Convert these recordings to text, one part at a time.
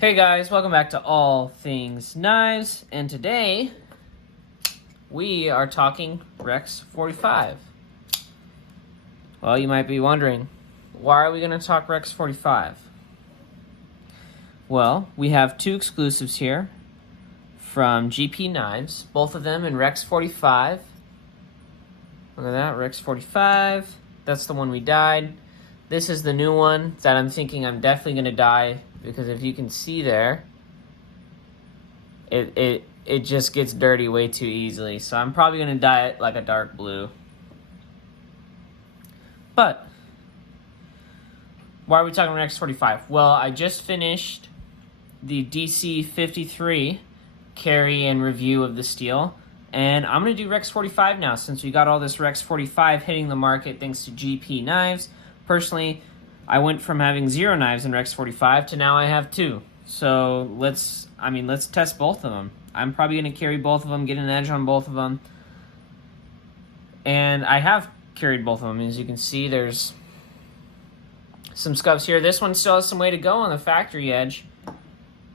Hey guys, welcome back to All Things Knives, and today we are talking Rex 45. Well, you might be wondering, why are we going to talk Rex 45? Well, we have two exclusives here from GP Knives, both of them in Rex 45. Look at that, Rex 45. That's the one we dyed. This is the new one that I'm thinking I'm definitely going to dye, because if you can see there, it just gets dirty way too easily. So I'm probably going to dye it like a dark blue. But why are we talking Rex 45? Well, I just finished the DC 53 carry and review of the steel, and I'm going to do Rex 45 now, since we got all this Rex 45 hitting the market thanks to GP Knives. Personally, I went from having 0 knives in Rex 45 to now I have 2. So let's test both of them. I'm probably going to carry both of them, get an edge on both of them. And I have carried both of them. As you can see, there's some scuffs here. This one still has some way to go on the factory edge.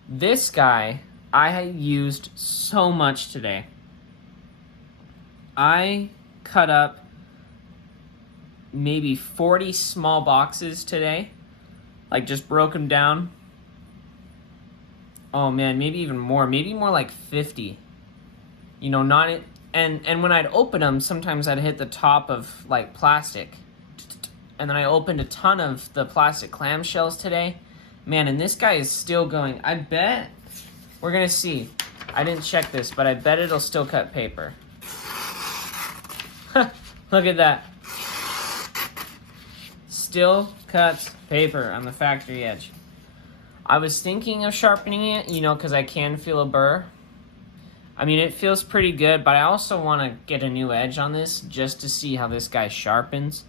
This guy, I used so much today. I cut up maybe 40 small boxes today, like just broke them down. Oh man, maybe even more, maybe more like 50. You know, not it. And when I'd open them, sometimes I'd hit the top of like plastic, and then I opened a ton of the plastic clamshells today. Man, and this guy is still going. I bet we're gonna see. I didn't check this, but I bet it'll still cut paper. Look at that. Still cuts paper on the factory edge. I was thinking of sharpening it, you know, because I can feel a burr. I mean, it feels pretty good, but I also want to get a new edge on this just to see how this guy sharpens.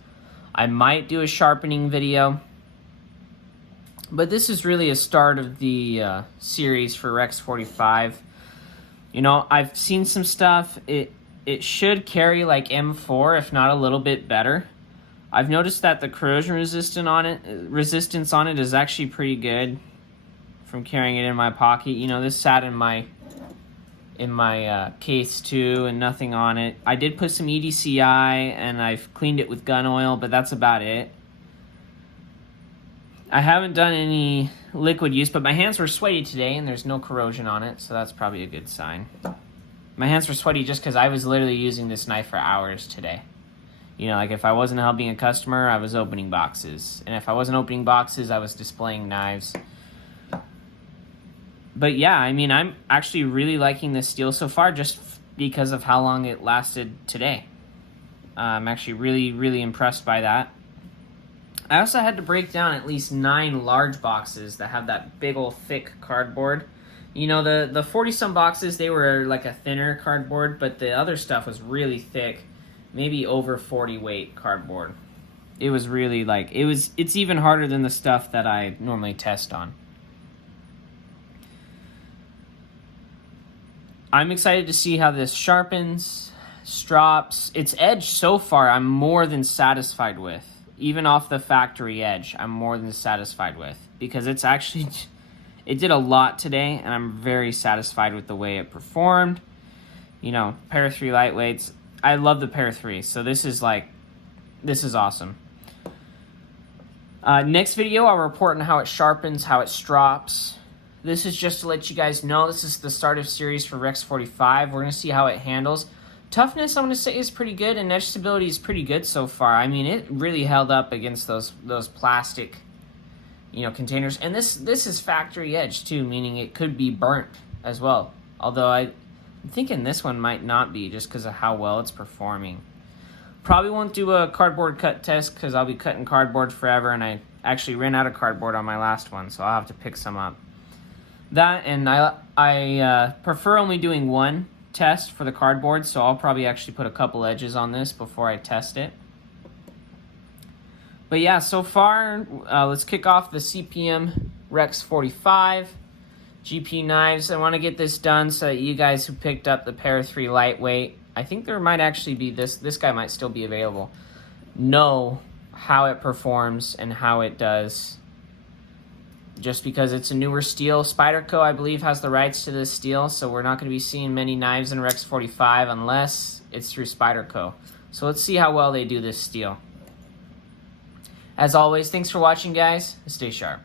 I might do a sharpening video, but this is really a start of the series for Rex 45. You know, I've seen some stuff. It should carry like M4, if not a little bit better. I've noticed that the corrosion resistance on it is actually pretty good from carrying it in my pocket. You know, this sat in my case too, and nothing on it. I did put some EDCI, and I've cleaned it with gun oil, but that's about it. I haven't done any liquid use, but my hands were sweaty today, and there's no corrosion on it, so that's probably a good sign. My hands were sweaty just because I was literally using this knife for hours today. You know, like if I wasn't helping a customer, I was opening boxes. And if I wasn't opening boxes, I was displaying knives. But yeah, I mean, I'm actually really liking this steel so far just because of how long it lasted today. I'm actually really, really impressed by that. I also had to break down at least 9 large boxes that have that big old thick cardboard. You know, the 40-some boxes, they were like a thinner cardboard, but the other stuff was really thick. Maybe over 40 weight cardboard. It was really like, it's even harder than the stuff that I normally test on. I'm excited to see how this sharpens, strops. Its edge so far, I'm more than satisfied with. Even off the factory edge, I'm more than satisfied with. Because it's actually, it did a lot today, and I'm very satisfied with the way it performed. You know, Para 3 lightweights. I love the Para 3, so this is awesome. Next video, I'll report on how it sharpens, how it strops. This is just to let you guys know, this is the start of series for Rex 45. We're going to see how it handles. Toughness, I'm going to say, is pretty good, and edge stability is pretty good so far. I mean, it really held up against those plastic, you know, containers. And this is factory edge, too, meaning it could be burnt as well. Although I'm thinking this one might not be, just because of how well it's performing. Probably won't do a cardboard cut test because I'll be cutting cardboard forever, and I actually ran out of cardboard on my last one, so I'll have to pick some up. That, and I prefer only doing one test for the cardboard, so I'll probably actually put a couple edges on this before I test it. But yeah, so far, let's kick off the CPM Rex 45. GP Knives. I want to get this done so that you guys who picked up the Para 3 lightweight, I think there might actually be this guy might still be available, know how it performs and how it does just because it's a newer steel. Spyderco, I believe, has the rights to this steel, so we're not going to be seeing many knives in Rex 45 unless it's through Spyderco. So let's see how well they do this steel. As always, thanks for watching, guys. Stay sharp.